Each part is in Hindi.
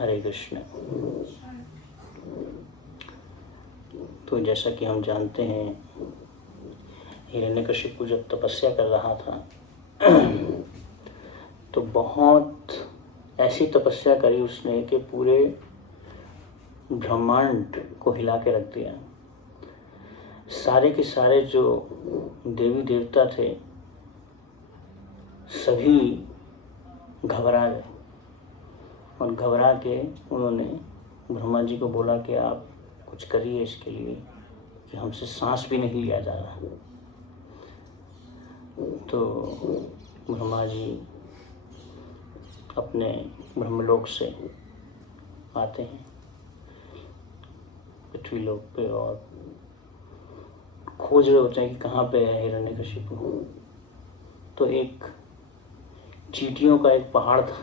हरे कृष्ण। तो जैसा कि हम जानते हैं, हिरण्यकशिपु जब तपस्या कर रहा था तो बहुत ऐसी तपस्या करी उसने कि पूरे ब्रह्मांड को हिला के रख दिया। सारे के सारे जो देवी देवता थे सभी घबरा गए और घबरा के उन्होंने ब्रह्मा जी को बोला कि आप कुछ करिए इसके लिए कि हमसे सांस भी नहीं लिया जा रहा। तो ब्रह्मा जी अपने ब्रह्मलोक से आते हैं पृथ्वी लोक पे और खोज रहे होते हैं कि कहाँ पे है हिरण्यकशिपु। तो एक चींटियों का एक पहाड़ था,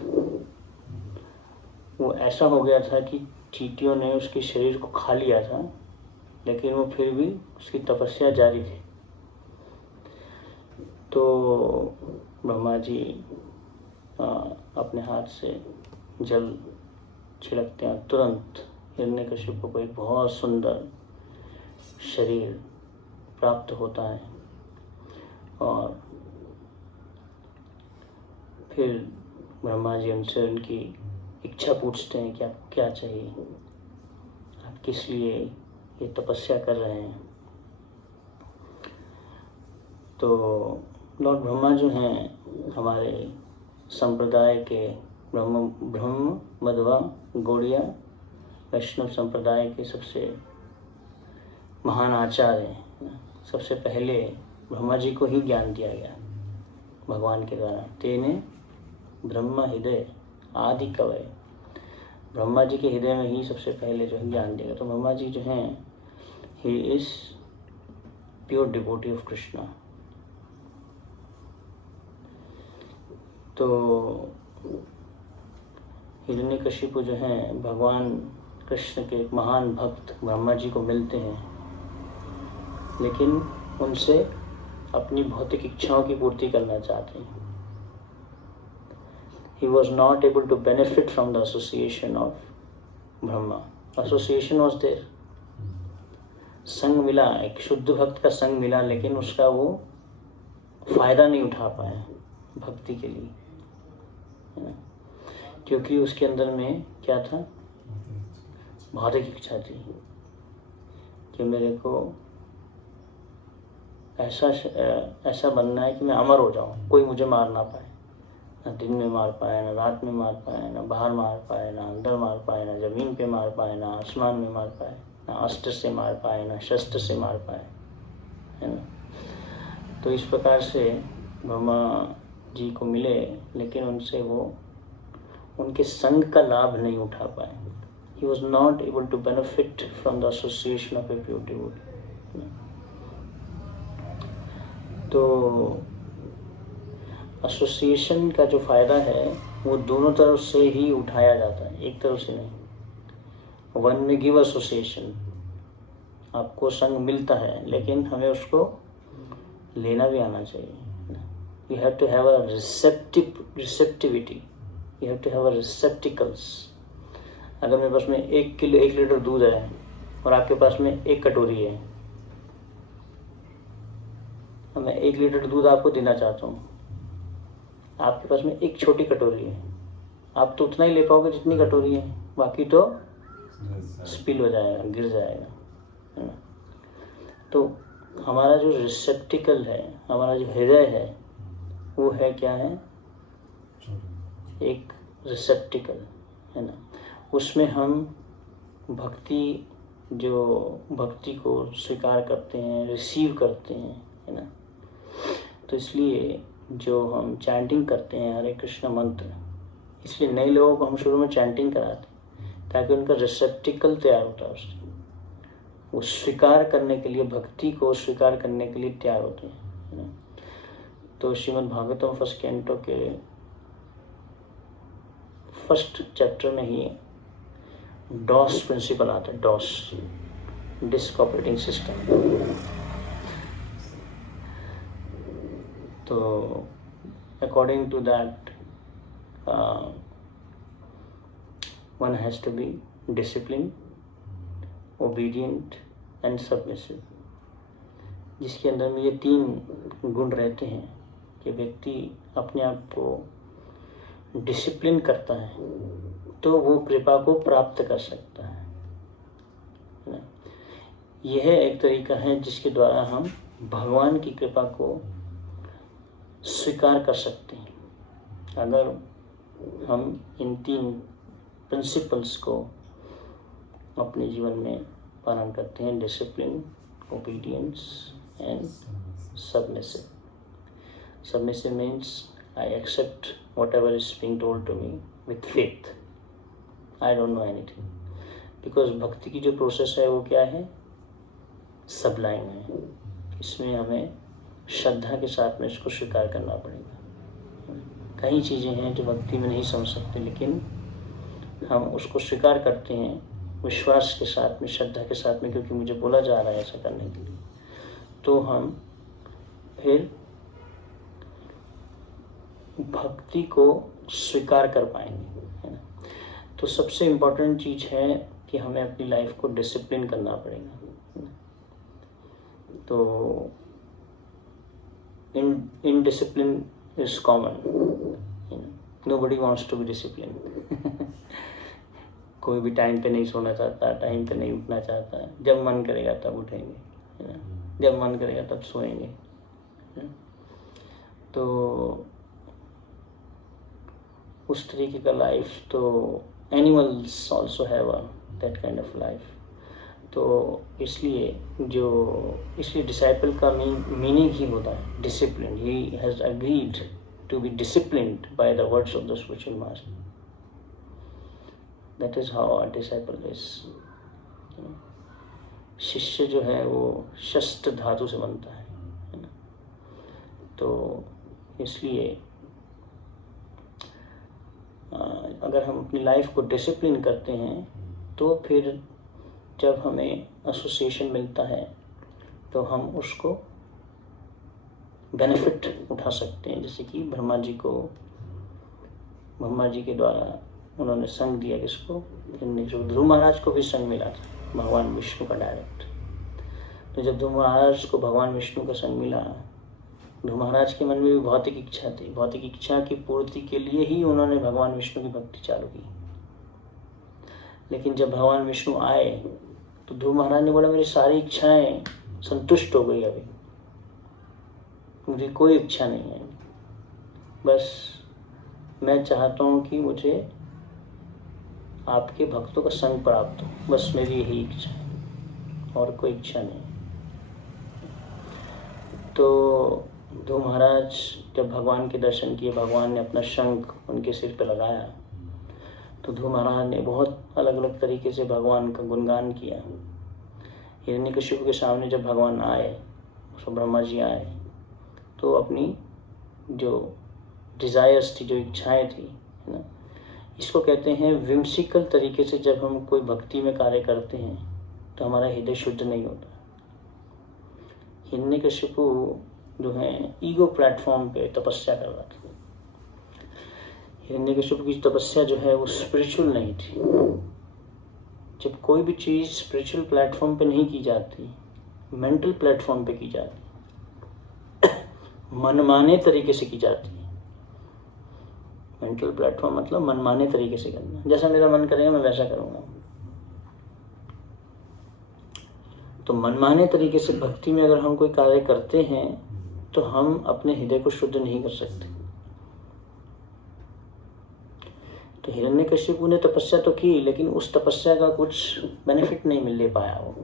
वो ऐसा हो गया था कि चींटियों ने उसके शरीर को खा लिया था, लेकिन वो फिर भी उसकी तपस्या जारी थी। तो ब्रह्मा जी अपने हाथ से जल छिड़कते हैं, तुरंत हिरण्यकशिपु को एक बहुत सुंदर शरीर प्राप्त होता है। और फिर ब्रह्मा जी उनसे उनकी इच्छा पूछते हैं कि आपको क्या चाहिए, आप किस लिए ये तपस्या कर रहे हैं। तो लॉर्ड ब्रह्मा जो हैं हमारे संप्रदाय के ब्रह्म मध्वा गौड़िया वैष्णव संप्रदाय के सबसे महान आचार्य हैं। सबसे पहले ब्रह्मा जी को ही ज्ञान दिया गया भगवान के द्वारा। तेने ब्रह्म हृदय आदि कवय, ब्रह्मा जी के हृदय में ही सबसे पहले जो है ज्ञान दिया गया। तो ब्रह्मा जी जो हैं he is pure devotee of Krishna. तो हिरण्यकशिपु जो हैं भगवान कृष्ण के एक महान भक्त ब्रह्मा जी को मिलते हैं, लेकिन उनसे अपनी भौतिक इच्छाओं की पूर्ति करना चाहते हैं। He was not able to benefit from the association of Brahma. Association was there. संग मिला, एक शुद्ध भक्त का संग मिला, लेकिन उसका वो फायदा नहीं उठा पाया भक्ति के लिए, है ना, क्योंकि उसके अंदर में क्या था, भौतिक इच्छा थी कि मेरे को ऐसा बनना है कि मैं अमर हो जाऊं, कोई मुझे मार ना पाए, ना दिन में मार पाए, ना रात में मार पाए, ना बाहर मार पाए, ना अंदर मार पाए, ना जमीन पे मार पाए, ना आसमान में मार पाए, ना अस्त्र से मार पाए, ना शस्त्र से मार पाए, है ना। तो इस प्रकार से ब्रह्मा जी को मिले, लेकिन उनसे वो उनके संग का लाभ नहीं उठा पाए। He was not able to benefit from the association of a pure devotee. तो एसोसिएशन का जो फ़ायदा है वो दोनों तरफ से ही उठाया जाता है, एक तरफ से नहीं। वन में गिव एसोसिएशन, आपको संग मिलता है, लेकिन हमें उसको लेना भी आना चाहिए। You have to have a receptivity, you have to have a receptacles. अगर मेरे पास में 1 लीटर दूध है और आपके पास में 1 कटोरी है, मैं 1 लीटर दूध आपको देना चाहता हूँ, आपके पास में 1 छोटी कटोरी है, आप तो उतना ही ले पाओगे जितनी कटोरी है, बाकी तो स्पिल हो जाएगा, गिर जाएगा, है ना। तो हमारा जो रिसेप्टिकल है, हमारा जो हृदय है, वो है क्या है, एक रिसेप्टिकल, है ना। उसमें हम भक्ति को स्वीकार करते हैं, रिसीव करते हैं, है ना। तो इसलिए जो हम चैंटिंग करते हैं हरे कृष्ण मंत्र, इसलिए नए लोगों को हम शुरू में चैंटिंग कराते हैं ताकि उनका रिसेप्टिकल तैयार होता है, उससे वो स्वीकार करने के लिए, भक्ति को स्वीकार करने के लिए तैयार होते हैं, है ना। तो श्रीमद् भागवतम फर्स्ट कैंटो के फर्स्ट चैप्टर में ही डॉस प्रिंसिपल आता है, डॉस, डिस्क ऑपरेटिंग सिस्टम। तो according to that one has to be disciplined, obedient and submissive, जिसके अंदर में ये 3 गुण रहते हैं कि व्यक्ति अपने आप को डिसिप्लिन करता है तो वो कृपा को प्राप्त कर सकता है ना। यह एक तरीका है जिसके द्वारा हम भगवान की कृपा को स्वीकार कर सकते हैं। अगर हम इन 3 प्रिंसिपल्स को अपने जीवन में पालन करते हैं, discipline, obedience and submissive. Submissive means I accept whatever is being told to me with faith. I don't know anything. Because भक्ति की जो प्रोसेस है वो क्या है? सबलाइन है। इसमें हमें श्रद्धा के साथ में इसको स्वीकार करना पड़ेगा। कई चीज़ें हैं जो भक्ति में नहीं समझ सकते, लेकिन हम उसको स्वीकार करते हैं विश्वास के साथ में, श्रद्धा के साथ में, क्योंकि मुझे बोला जा रहा है ऐसा करने के लिए। तो हम फिर भक्ति को स्वीकार कर पाएंगे, है ना। तो सबसे इम्पोर्टेंट चीज़ है कि हमें अपनी लाइफ को डिसिप्लिन करना पड़ेगा। तो indiscipline is common, nobody wants to be discipline. कोई भी टाइम पे नहीं सोना चाहता, टाइम पे नहीं उठना चाहता। जब मन करेगा तब उठेंगे, है ना, जब मन करेगा तब सोएंगे। तो उस तरीके का लाइफ तो animals also have that kind of life. तो इसलिए डिसाइपल का मीनिंग ही होता है discipline. He has agreed to be disciplined by the words of the spiritual master. That is how a disciple is. शिष्य जो है वो शस्त्र धातु से बनता है ना। तो इसलिए अगर हम अपनी लाइफ को डिसिप्लिन करते हैं तो फिर जब हमें एसोसिएशन मिलता है तो हम उसको बेनिफिट उठा सकते हैं। जैसे कि ब्रह्मा जी के द्वारा उन्होंने संग दिया किसको, जो ध्रुव महाराज को भी संग मिला था भगवान विष्णु का डायरेक्ट। तो जब ध्रुव महाराज को भगवान विष्णु का संग मिला, ध्रुव महाराज के मन में भी भौतिक इच्छा थी। भौतिक इच्छा की पूर्ति के लिए ही उन्होंने भगवान विष्णु की भक्ति चालू की। लेकिन जब भगवान विष्णु आए तो ध्रुव महाराज ने बोला मेरी सारी इच्छाएं संतुष्ट हो गई, अभी मुझे कोई इच्छा नहीं है, बस मैं चाहता हूँ कि मुझे आपके भक्तों का संग प्राप्त हो, बस मेरी यही इच्छा है और कोई इच्छा नहीं। तो ध्रुव महाराज जब भगवान के दर्शन किए, भगवान ने अपना शंख उनके सिर पर लगाया, तो ध्रुव महाराज ने बहुत अलग अलग तरीके से भगवान का गुणगान किया। हिरण्यकशिपु के सामने जब भगवान आए, तो ब्रह्मा जी आए, तो अपनी जो डिज़ायर्स थी, जो इच्छाएं थी, है ना, इसको कहते हैं विम्सिकल तरीके से जब हम कोई भक्ति में कार्य करते हैं तो हमारा हृदय शुद्ध नहीं होता। हिरण्यकशिपु जो है ईगो प्लेटफॉर्म पे तपस्या कर रहा था। हिरण्यकशिपु की तपस्या जो है वो स्पिरिचुअल नहीं थी। जब कोई भी चीज़ स्पिरिचुअल प्लेटफॉर्म पे नहीं की जाती, मेंटल प्लेटफॉर्म पे की जाती, मनमाने तरीके से की जाती है। मेंटल प्लेटफॉर्म मतलब मनमाने तरीके से करना, जैसा मेरा मन करेगा मैं वैसा करूँगा। तो मनमाने तरीके से भक्ति में अगर हम कोई कार्य करते हैं तो हम अपने हृदय को शुद्ध नहीं कर सकते। तो हिरण्यकशिपु ने तपस्या तो की, लेकिन उस तपस्या का कुछ बेनिफिट नहीं मिल पाया। वो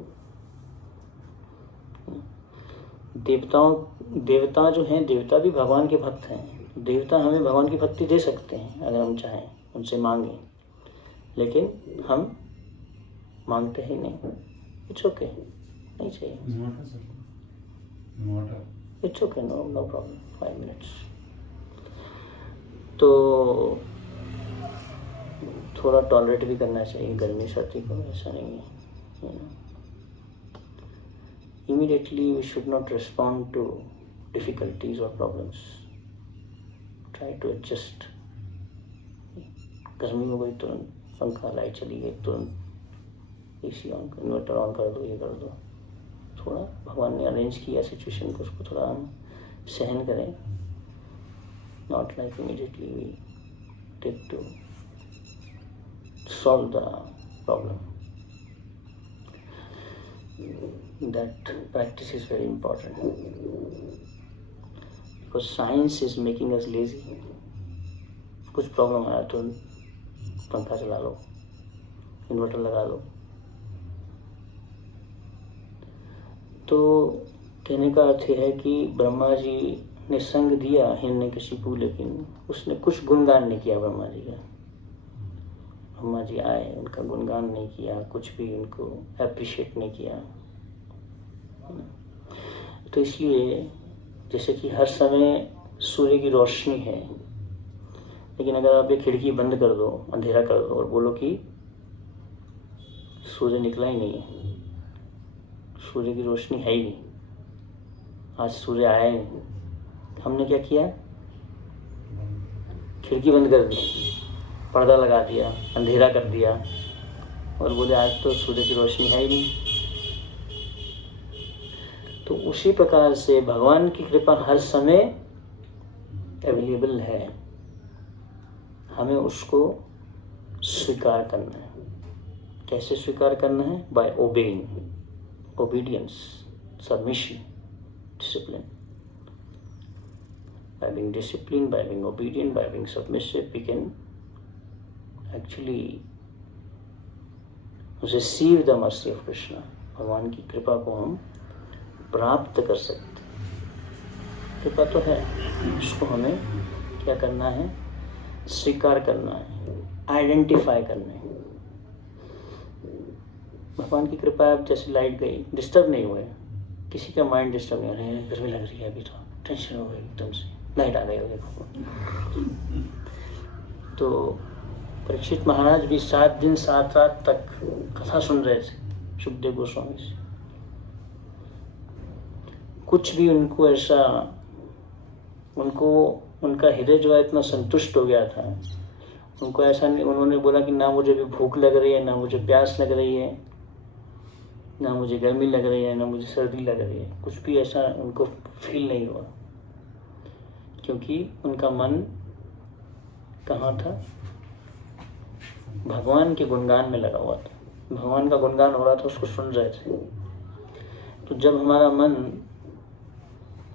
देवता जो हैं, देवता भी भगवान के भक्त हैं। देवता हमें भगवान की भक्ति दे सकते हैं अगर हम चाहें, उनसे मांगें, लेकिन हम मांगते ही नहीं। इट्स ओके, नहीं चाहिए। It's okay, no problem, 5 minutes. तो थोड़ा टॉलरेट भी करना चाहिए गर्मी सर्दी को, ऐसा नहीं है। Immediately we should not respond to difficulties और प्रॉब्लम्स। Try to adjust. गर्मी हो गई तुरंत पंखा लाइट चली गई, तुरंत एसी ऑन कर, इन्वर्टर ऑन कर दो, ये कर दो। थोड़ा भगवान ने अरेंज किया सिचुएशन को, उसको थोड़ा हम सहन करें। Not like immediately we take to solve the problem. That practice is very important because science is making us lazy. कुछ प्रॉब्लम आया तो पंखा चला लो, इन्वर्टर लगा लो। तो कहने का अर्थ है कि ब्रह्मा जी ने संग दिया हिरण्यकशिपु, लेकिन उसने कुछ गुणगान नहीं किया ब्रह्मा जी का। ब्रह्मा जी आए, उनका गुणगान नहीं किया, कुछ भी उनको अप्रिशिएट नहीं किया। तो इसलिए जैसे कि हर समय सूर्य की रोशनी है, लेकिन अगर आप एक खिड़की बंद कर दो, अंधेरा कर दो और बोलो कि सूर्य निकला ही नहीं है, सूर्य की रोशनी है ही नहीं, आज सूर्य आया ही नहीं, हमने क्या किया? खिड़की बंद कर दी, पर्दा लगा दिया, अंधेरा कर दिया और बोले आज तो सूर्य की रोशनी है ही नहीं। तो उसी प्रकार से भगवान की कृपा हर समय अवेलेबल है, हमें उसको स्वीकार करना है। कैसे स्वीकार करना है? By obeying, obedience, submission, discipline. By being disciplined, by being obedient, by being submissive, we can actually receive the mercy of Krishna. भगवान की कृपा को हम प्राप्त कर सकते। कृपा तो है, उसको हमें क्या करना है? स्वीकार करना है, आइडेंटिफाई करना है। भगवान की कृपा, जैसे लाइट गई, डिस्टर्ब नहीं हुए, किसी का माइंड डिस्टर्ब नहीं हो रहा है, गर्मी लग रही है, अभी तो टेंशन हो गई एकदम से, लाइट आ गई हो देखो। तो परीक्षित महाराज भी 7 दिन 7 रात तक कथा सुन रहे थे सुखदेव गोस्वामी से। कुछ भी उनको ऐसा, उनका हृदय जो है इतना संतुष्ट हो गया था, उनको ऐसा नहीं, उन्होंने बोला कि ना मुझे भी भूख लग रही है, ना मुझे प्यास लग रही है, ना मुझे गर्मी लग रही है, ना मुझे सर्दी लग रही है, कुछ भी ऐसा उनको फील नहीं हुआ, क्योंकि उनका मन कहाँ था? भगवान के गुणगान में लगा हुआ था। भगवान का गुणगान हो रहा था, उसको सुन रहे थे। तो जब हमारा मन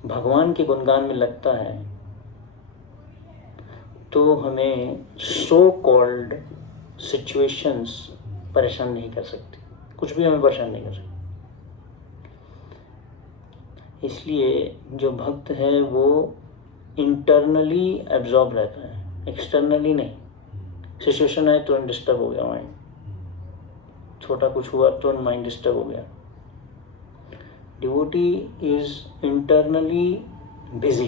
भगवान के गुणगान में लगता है तो हमें सो कॉल्ड सिचुएशंस परेशान नहीं कर सकती, कुछ भी हमें परेशान नहीं कर सकती। इसलिए जो भक्त है वो इंटरनली एब्जॉर्ब रहता है, एक्सटर्नली नहीं। सिचुएशन है तुरंत डिस्टर्ब हो गया माइंड, छोटा कुछ हुआ तुरंत माइंड डिस्टर्ब हो गया। Devotee is internally busy.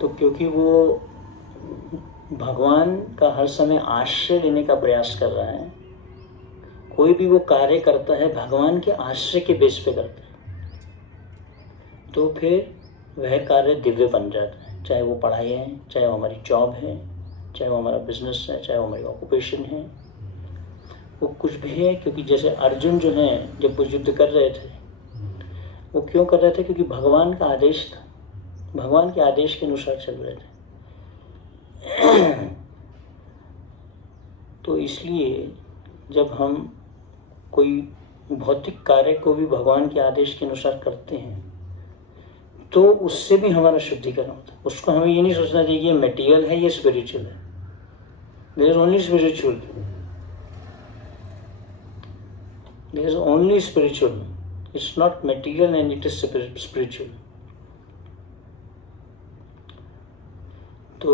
तो क्योंकि वो भगवान का हर समय आश्रय लेने का प्रयास कर रहा है, कोई भी वो कार्य करता है भगवान के आश्रय के बेस पे करता है, तो फिर वह कार्य दिव्य बन जाता है। चाहे वो पढ़ाई है, चाहे वो हमारी जॉब है, चाहे वो हमारा बिजनेस है, चाहे वो हमारी ऑक्यूपेशन है, वो कुछ भी है। क्योंकि जैसे अर्जुन जो हैं, जब वो युद्ध कर रहे थे, वो क्यों कर रहे थे? क्योंकि भगवान का आदेश था, भगवान के आदेश के अनुसार चल रहे थे। तो इसलिए जब हम कोई भौतिक कार्य को भी भगवान के आदेश के अनुसार करते हैं तो उससे भी हमारा शुद्धिकरण होता है। उसको हमें ये नहीं सोचना चाहिए ये मटेरियल है, ये स्पिरिचुअल है। There is only spiritual, there is only spiritual, it's not material and it is spiritual. तो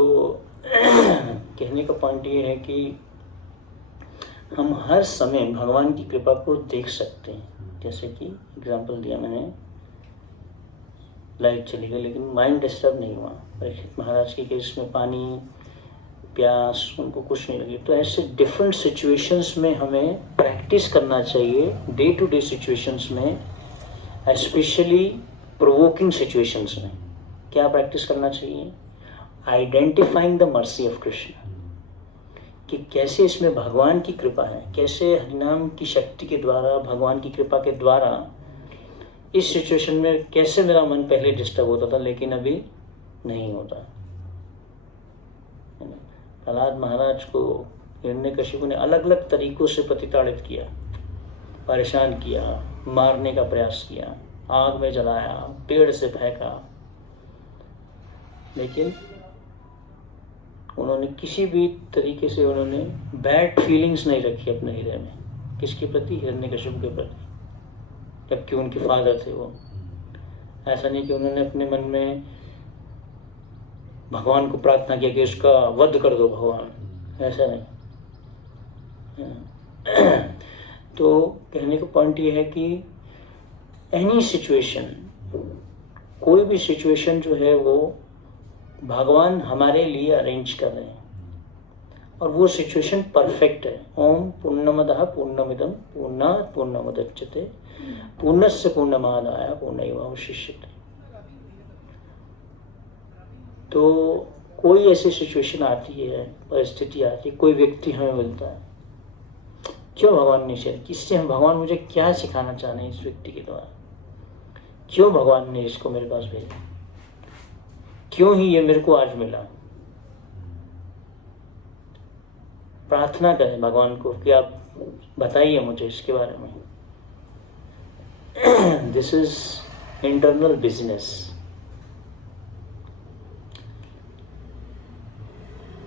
कहने का पॉइंट ये है कि हम हर समय भगवान की कृपा को देख सकते हैं। जैसे कि एग्जाम्पल दिया मैंने, लाइट चली गई लेकिन माइंड डिस्टर्ब नहीं हुआ। परीक्षित महाराज के केस में पानी, प्यास, उनको कुछ नहीं लगी। तो ऐसे डिफरेंट सिचुएशंस में हमें प्रैक्टिस करना चाहिए, डे टू डे सिचुएशंस में, स्पेशली प्रोवोकिंग सिचुएशंस में क्या प्रैक्टिस करना चाहिए? Identifying the mercy of Krishna, कि कैसे इसमें भगवान की कृपा है, कैसे हरिनाम की शक्ति के द्वारा, भगवान की कृपा के द्वारा इस सिचुएशन में कैसे मेरा मन पहले डिस्टर्ब होता था लेकिन अभी नहीं होता। प्रहलाद महाराज को हिरण्यकशिपु ने अलग अलग तरीकों से प्रतिताड़ित किया, परेशान किया, मारने का प्रयास किया, आग में जलाया, पेड़ से फेंका, लेकिन उन्होंने किसी भी तरीके से उन्होंने बैड फीलिंग्स नहीं रखी अपने हृदय में। किसके प्रति? हिरण्यकशिपु के प्रति, जबकि उनके फादर थे वो। ऐसा नहीं कि उन्होंने अपने मन में भगवान को प्रार्थना किया कि उसका वध कर दो भगवान, ऐसा नहीं। तो कहने का पॉइंट ये है कि एनी सिचुएशन, कोई भी सिचुएशन जो है वो भगवान हमारे लिए अरेंज कर रहे हैं और वो सिचुएशन परफेक्ट है। ओम पूर्णमदः पूर्णमिदं पूर्णात् पूर्णमुदच्यते पूर्णस्य पूर्णमादाय पूर्णमेवावशिष्यते। तो कोई ऐसी सिचुएशन आती है, परिस्थिति आती है, कोई व्यक्ति हमें मिलता है, क्यों भगवान ने शेयर, किससे हम, भगवान मुझे क्या सिखाना चाह रहे हैं इस व्यक्ति के द्वारा, क्यों भगवान ने इसको मेरे पास भेजा, क्यों ही ये मेरे को आज मिला। प्रार्थना करें भगवान को कि आप बताइए मुझे इसके बारे में। This is internal business.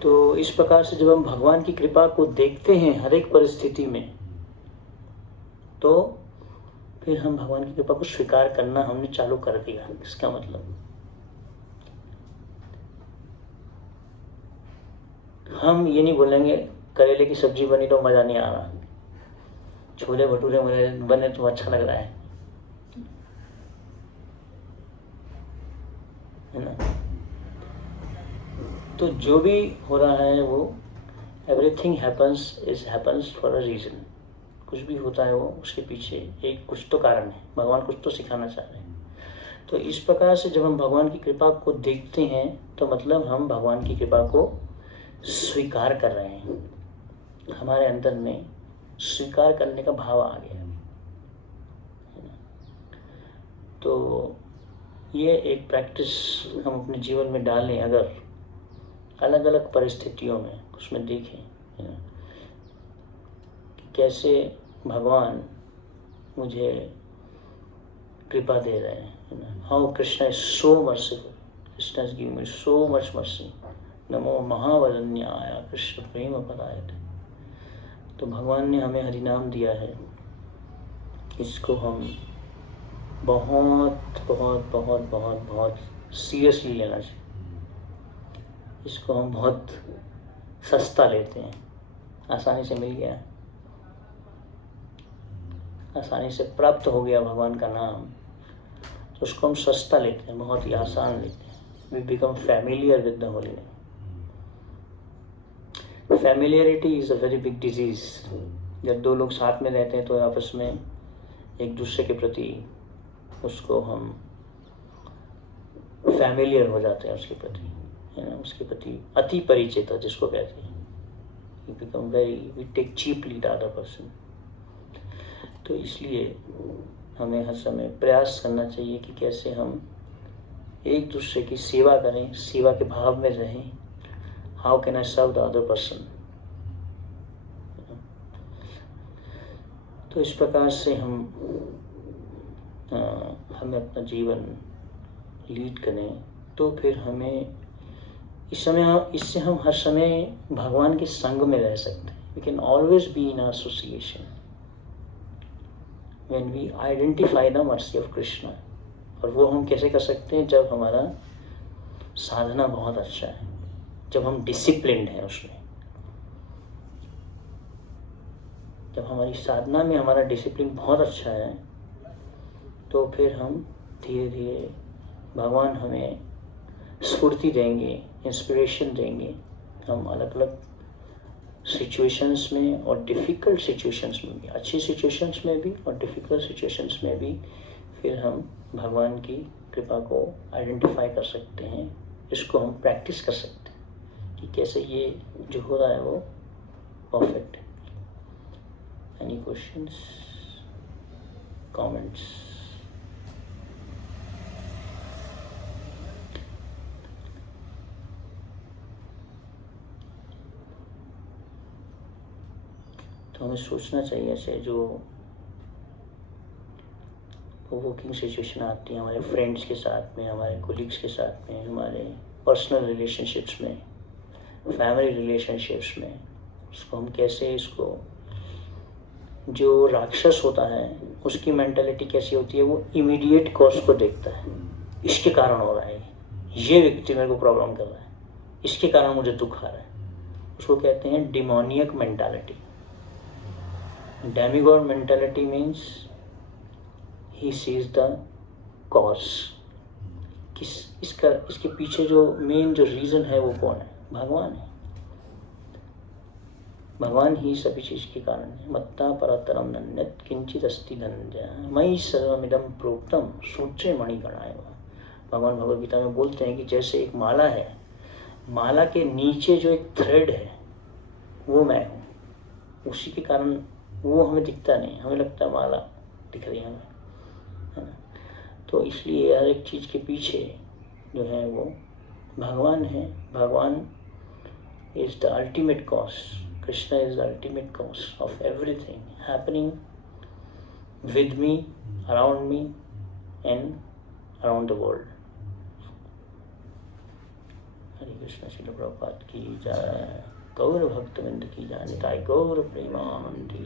तो इस प्रकार से जब हम भगवान की कृपा को देखते हैं हर एक परिस्थिति में, तो फिर हम भगवान की कृपा को स्वीकार करना हमने चालू कर दिया। इसका मतलब हम ये नहीं बोलेंगे करेले की सब्जी बनी तो मज़ा नहीं आ रहा, छोले भटूरे बने तो अच्छा लग रहा है ना। तो जो भी हो रहा है वो everything happens for a reason. कुछ भी होता है वो उसके पीछे एक कुछ तो कारण है, भगवान कुछ तो सिखाना चाह रहे हैं। तो इस प्रकार से जब हम भगवान की कृपा को देखते हैं तो मतलब हम भगवान की कृपा को स्वीकार कर रहे हैं, हमारे अंदर में स्वीकार करने का भाव आ गया। तो ये एक प्रैक्टिस हम अपने जीवन में डालें, अगर अलग अलग परिस्थितियों में उसमें देखें कि कैसे भगवान मुझे कृपा दे रहे हैं। How Krishna is so merciful, Krishna is giving me so much mercy, नमो महावदन्याय कृष्ण प्रेम पदायते। तो भगवान ने हमें हरिनाम दिया है, इसको हम बहुत बहुत बहुत बहुत बहुत सीरियसली लेना चाहिए। इसको हम बहुत सस्ता लेते हैं, आसानी से मिल गया, आसानी से प्राप्त हो गया भगवान का नाम, तो उसको हम सस्ता लेते हैं, बहुत ही आसान लेते हैं। We become familiar with the holy name. Familiarity is a very big disease. जब दो लोग साथ में रहते हैं तो आपस में एक दूसरे के प्रति उसको हम फैमिलियर हो जाते हैं, उसके प्रति, है ना, उसके प्रति अति परिचित जिसको कहते हैं। We become we take cheaply the other person. तो इसलिए हमें हर समय प्रयास करना चाहिए कि कैसे हम एक दूसरे की सेवा करें, सेवा के भाव में रहें। How can I serve the other person. तो इस प्रकार से हमें अपना जीवन लीड करें, तो फिर हमें इससे हम हर समय भगवान के संग में रह सकते हैं। We can always be in association when we identify the mercy of Krishna. और वो हम कैसे कर सकते हैं? जब हमारा साधना बहुत अच्छा है, जब हम डिसिप्लिन्ड हैं उसमें, जब हमारी साधना में हमारा डिसिप्लिन बहुत अच्छा है, तो फिर हम धीरे धीरे भगवान हमें स्फूर्ति देंगे, इंस्पिरेशन देंगे। हम अलग अलग सिचुएशंस में और डिफ़िकल्ट सिचुएशंस में भी, अच्छी सिचुएशंस में भी और डिफ़िकल्ट सिचुएशंस में भी, फिर हम भगवान की कृपा को आइडेंटिफाई कर सकते हैं इसको हम प्रैक्टिस कर सकते हैं कि कैसे ये जो हो रहा है वो परफेक्ट है। Any questions, comments? तो हमें सोचना चाहिए ऐसे जो प्रोवोकिंग सिचुएशन आती है हमारे फ्रेंड्स के साथ में, हमारे कोलिग्स के साथ में, हमारे पर्सनल रिलेशनशिप्स में, फैमिली रिलेशनशिप्स में, उसको हम कैसे, इसको जो राक्षस होता है उसकी मेंटालिटी कैसी होती है, वो इमीडिएट कॉज को देखता है, इसके कारण हो रहा है, ये व्यक्ति मेरे को प्रॉब्लम कर रहा है, इसके कारण मुझे दुख आ रहा है, उसको कहते हैं demoniac mentality. Demigod mentality means he sees the cause, इसके पीछे जो मेन जो रीज़न है वो कौन है? भगवान है। भगवान ही सभी चीज़ के कारण है। मत्ता परतरम नन्यत् किंचित अस्ति धनंजय मयि सर्वमिदं प्रोक्तम सूत्रे मणिगणाय। भगवान भगवद गीता में बोलते हैं कि जैसे एक माला है, माला के नीचे जो एक थ्रेड है वो मैं हूँ, उसी के कारण वो हमें दिखता नहीं, हमें लगता है माला दिख रही है हमें, है ना। तो इसलिए हर एक चीज़ के पीछे जो है वो भगवान है। Bhagwan is the ultimate cause, Krishna is the ultimate cause of everything happening with me, around me and around the world. Hare Krishna. Srila Prabhupada की जय। गौर भक्तवृंद की जय। निताय गौर प्रेमानंदी।